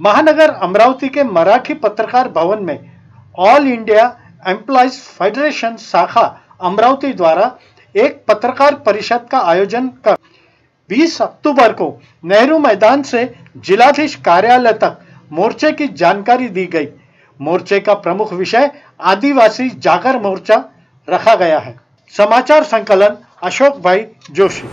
महानगर अमरावती के मराठी पत्रकार भवन में ऑल इंडिया एम्प्लॉयज फेडरेशन शाखा अमरावती द्वारा एक पत्रकार परिषद का आयोजन कर 20 अक्टूबर को नेहरू मैदान से जिलाधीश कार्यालय तक मोर्चे की जानकारी दी गई। मोर्चे का प्रमुख विषय आदिवासी जागर मोर्चा रखा गया है। समाचार संकलन अशोक भाई जोशी।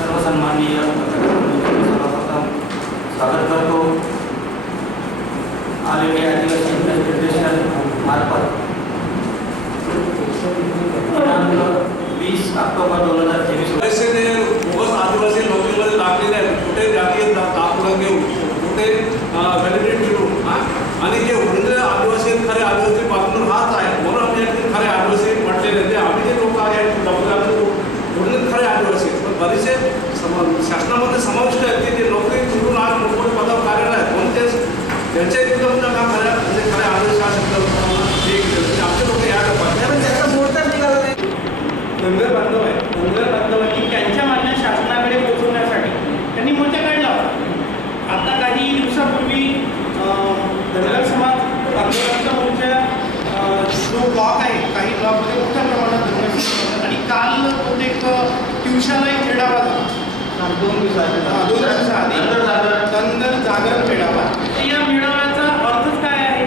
सर्वसन्माननीय स्वागत करतो। ऑल इंडिया आदिवासी फेडरेशन मार्फत 20 ऑक्टोबर 2023 पैसे बोगस आदिवासी नोकरीमध्ये लागलेले आहेत, कुठे जातीय दाखला घेऊन कुठे व्हॅलिडेट घेऊन आणि जे उरलेले आदिवासी खरे आदिवासी पासून हाच आहे म्हणून आम्ही खरे आदिवासी म्हटलेले ते आम्ही जे लोक आहेत उरलेले खरे आदिवासी पण बरेचसे शासनामध्ये समाविष्ट आहेत की ते नोकरी सोडून आज मोठमोठ्या पदावर कार्यरत आहेत म्हणून ते त्यांच्या इतकं का खऱ्या म्हणजे खरे आदिवासी हा शब्द आमचे लोक या त्याचा मोर्चा निघाला नाही। धनगर बांधव आहे, धनगर बांधवांनी त्यांच्या मागण्या शासनाकडे पोहोचवण्यासाठी त्यांनी मोर्चा काढला होता। आता काही दिवसापूर्वी धनगर समाज बांधवांचा मोर्चा जो ब्लॉक आहे काही ब्लॉकमध्ये मोठ्या प्रमाणात धनगर समाज आणि काल बहुतेक ट्युशनला एक मेळावा झाला 2 दिवसाआधी धनगर जागरण मेळावा। या मेळाव्याचा अर्थच काय आहे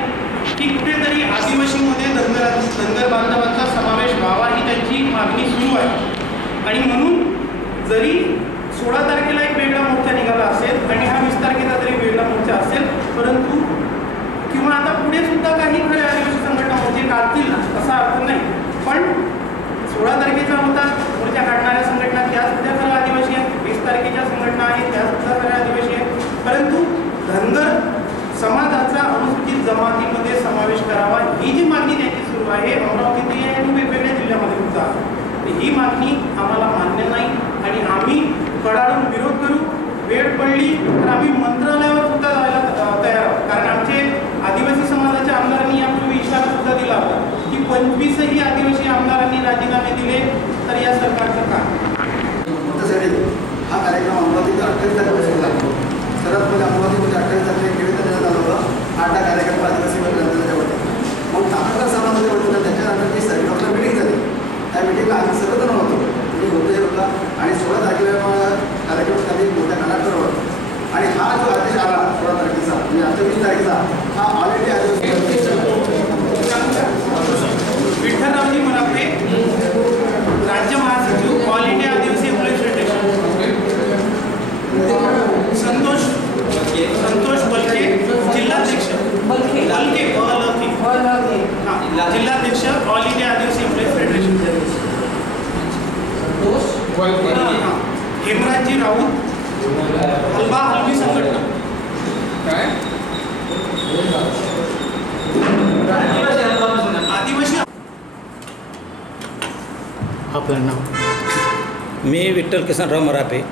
की कुठेतरी आदिवासीमध्ये धनगर बांधवांचा समावेश व्हावा ही त्यांची मागणी सुरू आहे आणि म्हणून जरी 16 तारखेला एक वेगळा मोर्चा निघाला असेल आणि हा 20 तारखेला जरी वेगळा मोर्चा असेल परंतु किंवा आता पुढे सुद्धा काही खरे आदिवासी संघटना मोर्चे काढतील ना असा अर्थ नाही, पण 16 तारखेचा होता मोर्चा काढणाऱ्या संघटना त्या सुद्धा खरं आदिवासी आहेत, 20 तारखेच्या संघटना आहेत त्या सुद्धा खऱ्या आदिवासी आहेत, परंतु धनगर समाजाचा अनुसूचित जमातीमध्ये समावेश करावा ही जी मागणी त्यांची सुरू आहे अमरावती आणि वेगवेगळ्या जिल्ह्यामध्ये सुद्धा ही मागणी आम्हाला मान्य नाही आणि आम्ही कडाडून विरोध करू। वेळ पडली तर आम्ही मंत्रालयावर सुद्धा जायला तयार आहोत, कारण आमचे आदिवासी समाजाच्या आमदारांनी यापूर्वी इशारा सुद्धा दिला होता की 25ही आदिवासी आमदारांनी राजीनामे दिले तर या सरकारचं काम हा कार्यक्रम अमरावतीच्या 28 तारखेपासून लागतो। सर्वात पहिले अमरावतीमध्ये 28 तारखेला निवेदन देण्यात आलं होतं 8 कार्यक्रम आदिवासी वर्गाच्या वतीने। मग कामगार समाजाच्या वतीने त्याच्यानंतर जी सर्कलला मिटिंग झाली त्या मिटिंगला आम्ही सर्वजण होतो, मी होते होता आणि 16 तारखेला कार्यक्रम झाली मोठ्या कानाकोपऱ्यावर आणि हा जो आदेश आला 16 तारखेचा म्हणजे आता 20 तारखेचा हा ऑल इंडिया आदिवासी विठ्ठलरावजी मराठे राज्य महासचिव ऑल इंडिया आदिवासी एम्प्लॉईज फेडरेशन, संतोष बलके जिल्हाध्यक्ष जिल्हाध्यक्ष ऑल इंडिया आदिवासी एम्प्लॉईज फेडरेशन, हेमराजजी राऊत हलबा हलबी संघटना आदिवासी। आपलं नाव? मी विठ्ठल किसनराव मराठे,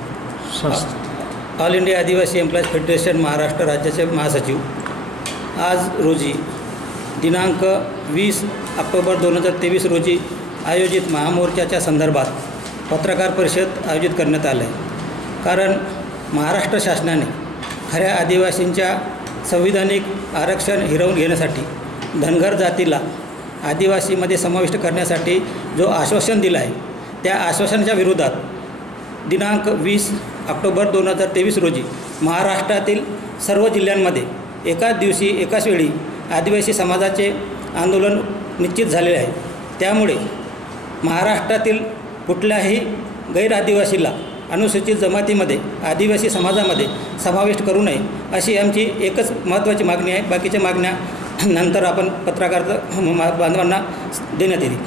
ऑल इंडिया आदिवासी एम्प्लॉईज फेडरेशन महाराष्ट्र राज्याचे महासचिव। आज रोजी दिनांक 20 ऑक्टोबर 2023 रोजी आयोजित महामोर्चाच्या संदर्भात पत्रकार परिषद आयोजित करण्यात आलं आहे, कारण महाराष्ट्र शासनाने खऱ्या आदिवासींच्या संविधानिक आरक्षण हिरावून घेण्यासाठी धनगर जातीला आदिवासीमध्ये समाविष्ट करण्यासाठी जो आश्वासन दिलं आहे त्या आश्वासनाच्या विरोधात दिनांक 20 ऑक्टोबर 2023 रोजी महाराष्ट्रातील सर्व जिल्ह्यांमध्ये एकाच दिवशी एकाच वेळी आदिवासी समाजाचे आंदोलन निश्चित झालेले आहे। त्यामुळे महाराष्ट्रातील कुठल्याही गैर आदिवासीला अनुसूचित जमातीमध्ये आदिवासी समाजामध्ये समाविष्ट करू नये अशी आमची एकच महत्त्वाची मागणी आहे। बाकीच्या मागण्या नंतर आपण पत्रकार बांधवांना देण्यात येईल.